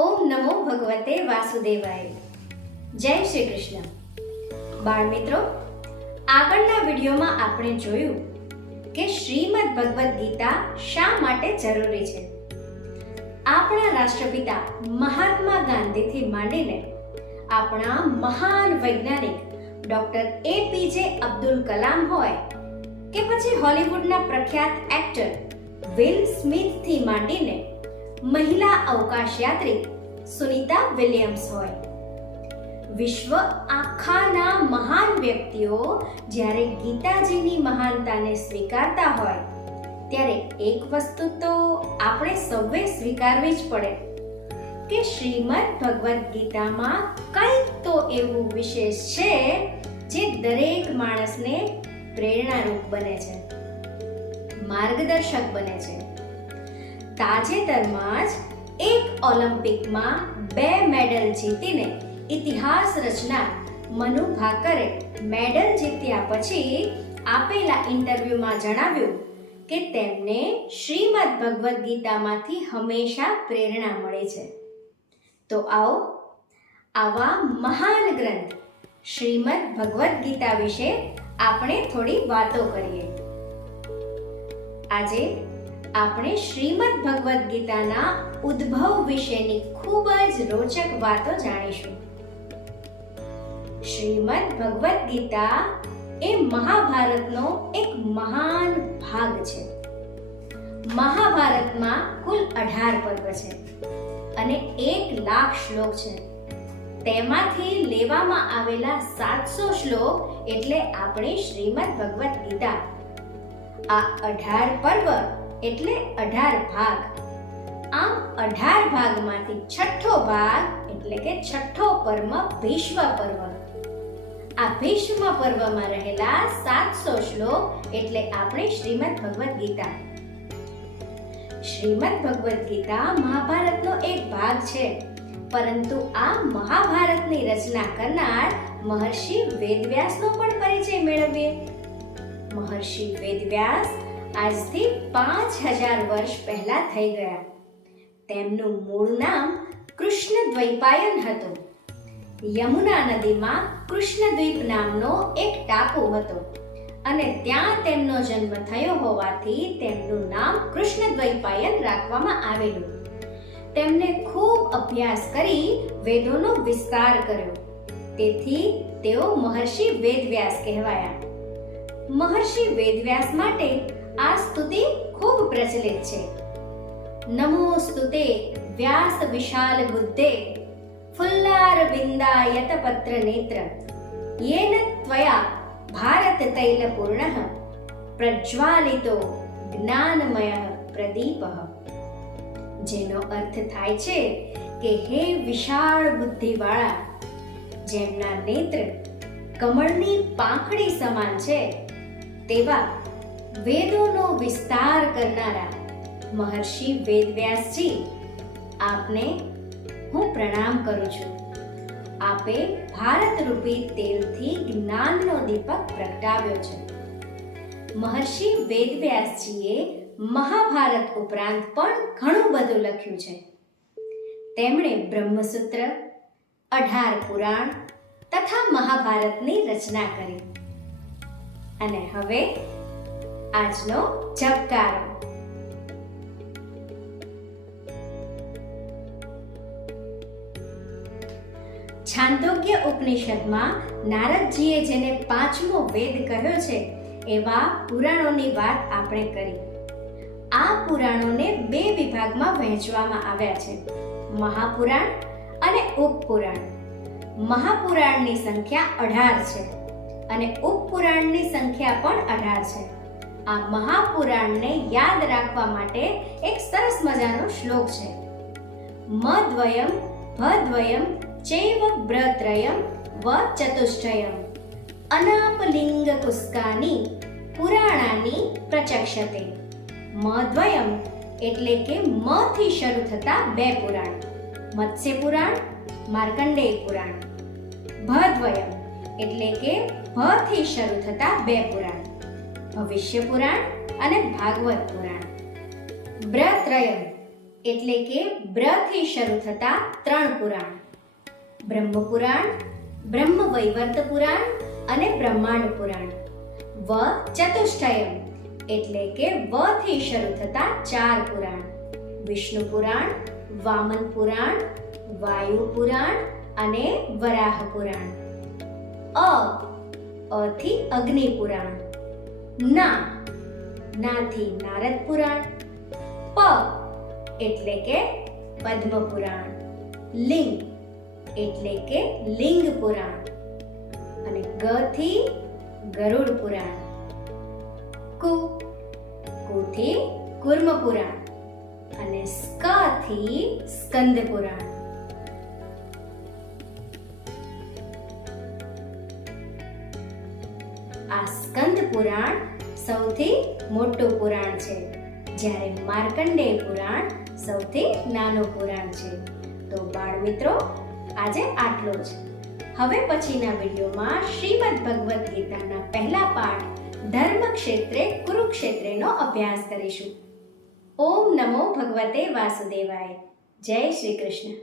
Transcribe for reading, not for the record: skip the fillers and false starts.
ઓમ નમો ભગવતે વાસુદેવાય. જય શ્રી કૃષ્ણ. બાળ મિત્રો, આગળના વિડીયોમાં આપણે જોયું કે શ્રીમદ ભગવદ્ ગીતા શા માટે જરૂરી છે. આપણા રાષ્ટ્રપિતા મહાત્મા ગાંધીથી માંડીને આપણા મહાન વૈજ્ઞાનિક ડોક્ટર APJ અબ્દુલ કલામ હોય કે પછી હોલિવૂડના પ્રખ્યાત એક્ટર વિલ સ્મિથથી માંડીને મહિલા અવકાશયાત્રી સુનીતા વિલિયમ્સ હોય, વિશ્વ આખાના મહાન વ્યક્તિઓ જ્યારે ગીતાજીની મહાનતાને સ્વીકારતા હોય ત્યારે એક વસ્તુ તો આપણે સૌએ સ્વીકારવી જ પડે કે શ્રીમદ ભગવદ્ ગીતામાં કંઈક તો એવું વિશેષ છે જે દરેક માણસને પ્રેરણારૂપ બને છે, માર્ગદર્શક બને છે. તાજેતરમાં જ એક ઓલિમ્પિકમાં 2 મેડલ જીતીને ઇતિહાસ રચનાર મનુ ભાકરે મેડલ જીત્યા પછી આપેલા ઇન્ટરવ્યુમાં જણાવ્યું કે તેમને શ્રીમદ ભગવદ્ ગીતામાંથી હંમેશા પ્રેરણા મળે છે. તો આવો આવા મહાન ગ્રંથ શ્રીમદ ભગવદ્ ગીતા વિશે આપણે થોડી વાતો કરીએ. આજે આપણે શ્રીમદ ભગવદ્ ગીતાના ઉદ્ભવ વિશેની ખૂબ જ રોચક વાતો જાણીશું. શ્રીમદ ભગવદ્ ગીતા એ મહાભારતનો એક મહાન ભાગ છે. મહાભારતમાં કુલ 18 પર્વ છે અને 1,00,000 શ્લોક છે. તેમાંથી લેવામાં આવેલા 700 શ્લોક એટલે આપણી શ્રીમદ ભગવદ્ ગીતા. આ 18 પર્વ એટલે 18 ભાગ. આમ 18 ભાગમાંથી છઠ્ઠો ભાગ એટલે કે છઠ્ઠો પર્વ ભીષ્મ પર્વ. આ ભીષ્મ પર્વમાં રહેલા 700 શ્લોક એટલે આપણી શ્રીમદ ભગવદ્ ગીતા. શ્રીમદ ભગવદ્ ગીતા મહાભારતનો એક ભાગ છે, પરંતુ આ મહાભારતની રચના કરનાર મહર્ષિ વેદવ્યાસનો પણ પરિચય મેળવીએ. મહર્ષિ વેદવ્યાસ આજથી 5000 વર્ષ પહેલા થઈ ગયા. તેમનું મૂળ નામ કૃષ્ણદ્વૈપાયન હતું. યમુના નદીમાં કૃષ્ણદ્વીપ નામનો એક ટાપુ હતો અને ત્યાં તેમનો જન્મ થયો હોવાથી તેમનું નામ કૃષ્ણદ્વૈપાયન રાખવામાં આવેલું. તેમને ખૂબ અભ્યાસ કરી વેદોનો વિસ્તાર કર્યો, તેથી તેઓ મહર્ષિ વેદવ્યાસ કહેવાયા. મહર્ષિ વેદવ્યાસ માટે આ સ્તુતિ ખૂબ પ્રચલિત છે. નમો સ્તુતે વ્યાસ વિશાલ બુદ્ધે ફુલ્લાર વિંદાયત પત્ર નેત્ર યેન ત્વયા ભારત તૈલ પૂર્ણઃ પ્રજ્વાલિતો જ્ઞાનમય પ્રદીપઃ. જેનો અર્થ થાય છે કે હે વિશાળ બુદ્ધિવાળા, જેમના નેત્ર કમળની પાંખડી સમાન છે, તેવા વેદોનો વિસ્તાર કરનારા મહર્ષિ વેદવ્યાસજી, આપને હું પ્રણામ કરું છું. આપે ભારત રૂપી તેલથી જ્ઞાનનો દીપક પ્રગટાવ્યો છે. મહર્ષિ વેદવ્યાસજીએ મહાભારત ઉપરાંત પણ ઘણું બધું લખ્યું છે. તેમણે બ્રહ્મસૂત્ર, 18 પુરાણ તથા મહાભારતની રચના કરી. અને હવે આજનો જપકારો. છાંદોગ્ય ઉપનિષદમાં નારદજીએ જેને 5મો વેદ કહ્યો છે એવા પુરાણોની વાત આપણે કરી. આ પુરાણોને 2 વિભાગમાં વહેંચવામાં આવ્યા છે, મહાપુરાણ અને ઉપપુરાણ. મહાપુરાણની સંખ્યા 18 છે અને ઉપપુરાણની સંખ્યા પણ 18 છે. આ મહાપુરાણને યાદ રાખવા માટે એક સરસ મજાનો શ્લોક છે. મદ્વયમ ભદ્વયમ ચૈવ બ્રત્રયમ વ ચતુષ્ટયમ અનાપલિંગ કુસ્કાની પુરાણાની પ્રચક્ષતે. મદ્વયમ એટલે કે મ થી શરૂ થતા 2 પુરાણ, મત્સ્ય પુરાણ, માર્કંડેય પુરાણ. ભદ્વયમ એટલે કે ભ થી શરૂ થતા 2 પુરાણ, ભવિષ્ય પુરાણ અને ભાગવત પુરાણ. બ્રત્રયમ એટલે કે બ્ર થી શરૂ થતા 3 પુરાણ: બ્રહ્મ પુરાણ, બ્રહ્મ વૈવર્ત પુરાણ અને બ્રહ્માંડ પુરાણ. વ ચતુષ્ટયમ એટલે કે વ થી શરૂ થતા 4 પુરાણ: વિષ્ણુ પુરાણ, વામન પુરાણ, વાયુ પુરાણ અને વરાહ પુરાણ. અ થી અગ્નિ પુરાણ. ના થી નારદ પુરાણ. પ એટલે કે પદ્મ પુરાણ. લિંગ એટલે કે લિંગ પુરાણ. અને ગ થી ગરુડ પુરાણ. કુ થી કુર્મ પુરાણ. અને સ્ક થી સ્કંદ પુરાણ. આ સ્કંદ પુરાણ સૌથી મોટું પુરાણ છે, જ્યારે માર્કંડેય પુરાણ સૌથી નાનું પુરાણ છે. તો બાળ મિત્રો, આજે આટલો જ. હવે પછીના વિડીયોમાં શ્રીમદ ભગવદ્ ગીતાના પહેલા પાઠ ધર્મ ક્ષેત્રે કુરુક્ષેત્રેનો અભ્યાસ કરીશું. ઓમ નમો ભગવતે વાસુદેવાય. જય શ્રી કૃષ્ણ.